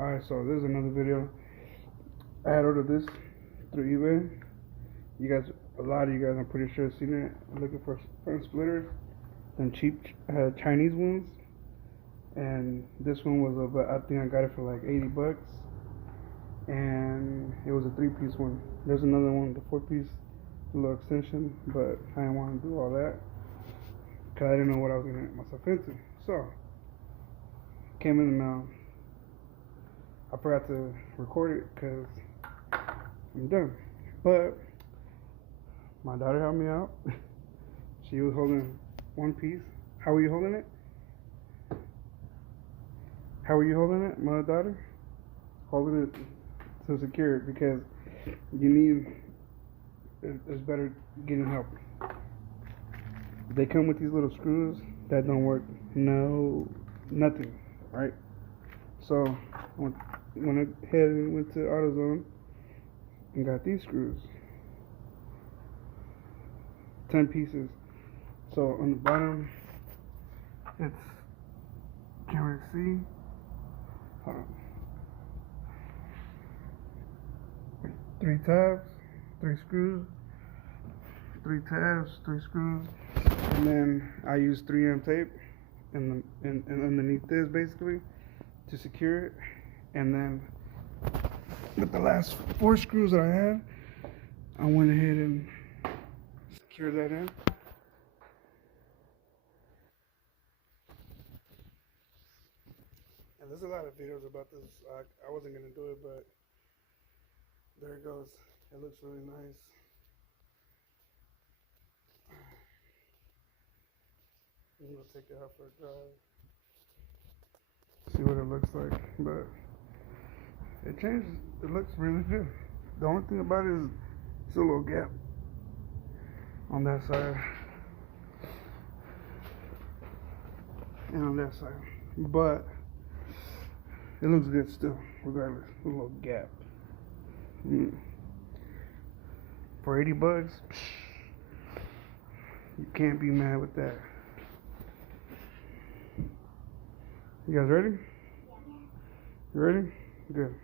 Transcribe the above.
Alright, so this is another video. I had ordered this through eBay. You guys, a lot of you guys, I'm pretty sure, have seen it. I'm looking for front splitters, them cheap Chinese ones. And this one was about, I think I got it for like 80 bucks. And it was a 3-piece one. There's another one, the 4-piece, little extension, but I didn't want to do all that because I didn't know what I was going to get myself into. So, came in the mail. I forgot to record it because I'm done. But my daughter helped me out. She was holding one piece. How were you holding it? How were you holding it, my daughter? Holding it to secure it because you need. It's better getting help. They come with these little screws that don't work. No, nothing, right? So when I went to AutoZone and got these screws, 10 pieces. So on the bottom, it's, can't really see. Hold on. 3 tabs, 3 screws, 3 tabs, 3 screws, and then I use 3M tape and underneath this basically to secure it. And then with the last 4 screws that I had, I went ahead and secured that in. And there's a lot of videos about this. I wasn't gonna do it, but there it goes. It looks really nice. I'm gonna take it out for a drive. See what it looks like, but it changes. It looks really good. The only thing about it is it's a little gap on that side and on that side, but it looks good still, regardless. A little gap. For 80 bucks, you can't be mad with that. You guys ready? You ready? Good.